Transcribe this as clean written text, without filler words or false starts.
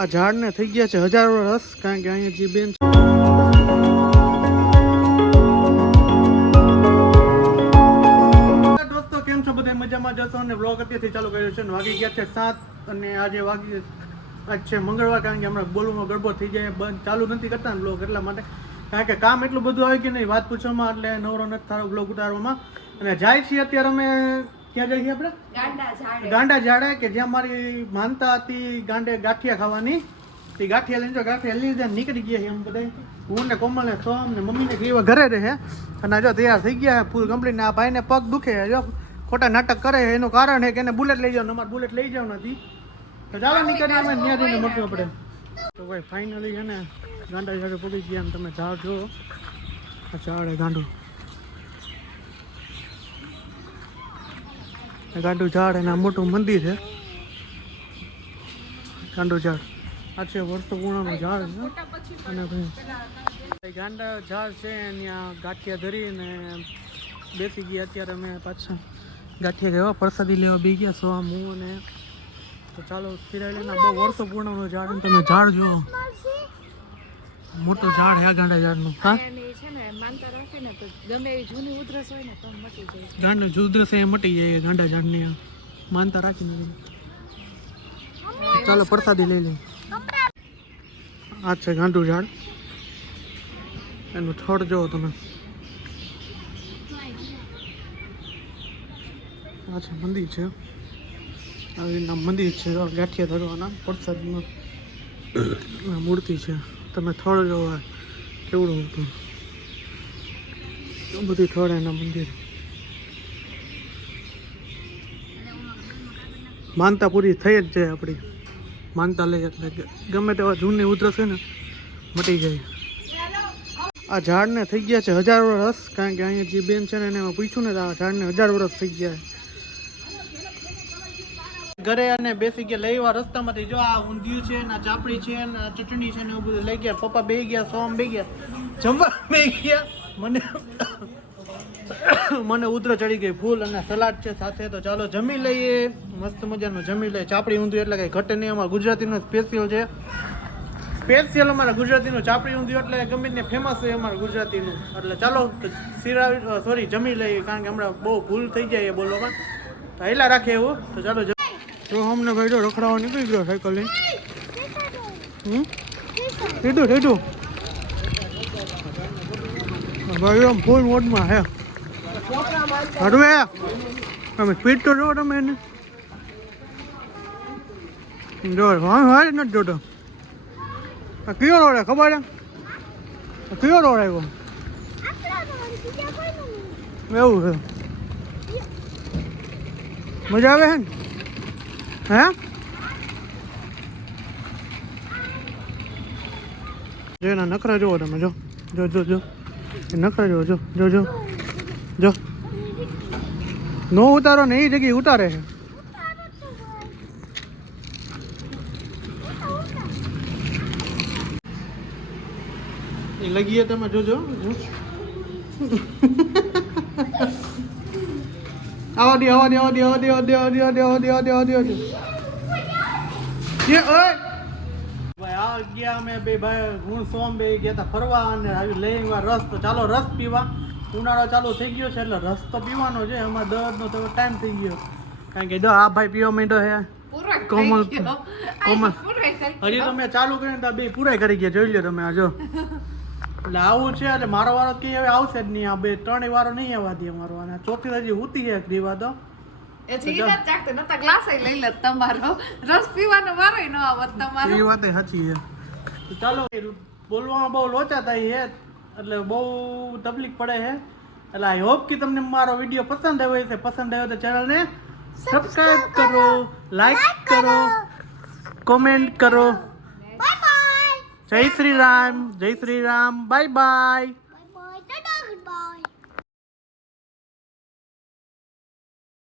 આ ઝાડને થઈ ગયા છે 1000 વર્ષ, કારણ કે અહીંયા જે બેન દોસ્તો કેમ છો બધા મજામાં જશો અને વ્લોગ અત્યારથી ચાલુ કર્યો છે. વાગી ગયા છે 7 અને આજે આજ છે મંગળવાર, કારણ કે હમણાં બોલવામાં ગડબડ થઈ જાય, બંધ ચાલુ નથી કરતા ને બ્લોગ, એટલા માટે. કારણ કે કામ એટલું બધું આવી ગયું નહીં વાત પૂછવામાં, એટલે નવરો નથી થયો બ્લોગ ઉતારવામાં. અને જાય છીએ અત્યારે અમે ક્યાં જઈએ આપણે ગાંડા ઝાડે, કે જ્યાં મારી માનતા હતી ગાંઠિયા ખાવાની. તે ગાંઠિયા લઈને નીકળી ગયા એમ બધા, હું ને કોમલ ને સોમ ને મમ્મી ને કેવા ઘરે રહે. અને જો તૈયાર થઈ ગયા ફૂલ કમ્પ્લીટ. ને આ ભાઈને પગ દુખે, જો ખોટા નાટક કરે. એનું કારણ છે કે એને બુલેટ લઈ જાવ, અમારે બુલેટ લઈ જાવ નથી. તો ચાલો નીકળીએ, અમે ત્યાં જઈને મળશું આપણે. તો ભાઈ ફાઇનલી છે ને ગાંડા ઝાડે પડી ગયા. તમે ઝાડ જો, ઝાડ ગાંડું ઝાડ અને મોટું મંદિર છે. ગાંડું ઝાડ આ છે વર્ષો પૂર્ણનું ઝાડ છે. અને ભાઈ ગાંડા ઝાડ છે, ત્યાં ગાંઠિયા ધરીને બેસી ગયા. અત્યારે અમે પાછા ગાંઠિયા ગયા પ્રસાદી લેવા બી ગયા, સો હું અને તો ચાલો ફિરાયેલીના બહુ વર્ષો પૂર્ણનું ઝાડ. તમે ઝાડ જુઓ, મોટું ઝાડ હે ગાંડા ઝાડનું. હા ગાંડું ઉધરસ એ મટી જાય ગાંડા ઝાડની માનતા રાખીને. ચાલો પ્રસાદી લઈ લઈએ. આ છે ગાંડું ઝાડ, એનું થડ જુઓ તમે. આ છે મંદિર છે, આવી રીતના મંદિર છે, ગાંઠિયા ધરવાના પ્રસાદનું મૂર્તિ છે. તમે થડ જોવા કેવડું હતું, બધી થડ એના મંદિર. માનતા પૂરી થઈ જ જાય આપણી, માનતા લઈ એટલે ગમે તેવા જૂની ઉધરસ છે ને મટી જાય. આ ઝાડને થઈ ગયા છે 1000 વર્ષ, કારણ કે અહીંયા જે બેન છે ને એને એમાં પૂછ્યું ને, આ ઝાડને 1000 વર્ષ થઈ ગયા. ઘરે અને બેસી ગયા લઈવા રસ્તામાંથી. જો આ ઊંધિયું છે ને, ચાપડી છે ને, ચટણી છે ને, એવું બધું લઈ ગયા. પપ્પા બે ગયા, સોમ બે ગયા, જમવા બે ગયા. મને ઉધર ચડી ગઈ ફૂલ, અને સલાડ છે સાથે. તો ચાલો જમી લઈએ, મસ્ત મજાનું જમી લઈએ. ચાપડી ઊંધિયું એટલે કંઈ ઘટે નહીં, અમારા ગુજરાતીનું સ્પેશિયલ છે. સ્પેશિયલ અમારા ગુજરાતીનું ચાપડી ઊંધિયું એટલે ગમે ને ફેમસ છે અમારા ગુજરાતીનું. એટલે ચાલો જમી લઈએ, કારણ કે હમણાં બહુ ભૂલ થઈ જાય એ બોલવામાં, તો હેલા રાખે એવું. તો ચાલો તો અમને ભાઈ જો રખડાવા નીકળી ગયો સાયકલ લઈને. ઠીઠું ભાઈ આમ ફૂલ મોડમાં હે. હડવે તમે સ્પીડ તો જો તમે એને જો હા નથી જોતો. કયો રોડ ખબર છે? કયો રોડ આવ્યો એવું છે? મજા આવે છે ને? હે જો એના નખરા જુઓ તમે, જો નખરા જુઓ, જો નો ઉતારો ને એ જગ્યાએ ઉતારે છે. એ લગીએ તમે જોજો. આવા દે આ ગયા અમે બે ભાઈ, હું સોમ બે ગયા હતા ફરવા અને આવી લઈ રસ. તો ચાલો રસ પીવા. ઉનાળો ચાલુ થઈ ગયો છે એટલે રસ તો પીવાનો છે. અમારે દરદનો તો ટાઈમ થઈ ગયો, કારણ કે જો આ ભાઈ પીવા માંડ્યો છે. કોમલ હજી તમે ચાલુ કરીને તો બે પૂરા કરી ગયા, જોઈ લો તમે. આ જો એટલે આવું છે. એટલે મારો વારો કે હવે આવશે જ નહીં. આ બે ત્રણેય વારો નહીં આવવા દે અમારો. અને ચોથી હજી ઉતી છે દીવા તો રસ પીવાનો વારો ન આવત તમારો. એ વાત સાચી છે. ચાલો બોલવામાં બહુ લોચા થાય છે, એટલે બહુ તકલીફ પડે છે. એટલે આઈ હોપ કે તમને મારો વિડીયો પસંદ આવ્યો હશે. પસંદ આવ્યો તો ચેનલને સબસ્ક્રાઇબ કરો, લાઈક કરો, કોમેન્ટ કરો. જય શ્રી રામ, બાય બાય.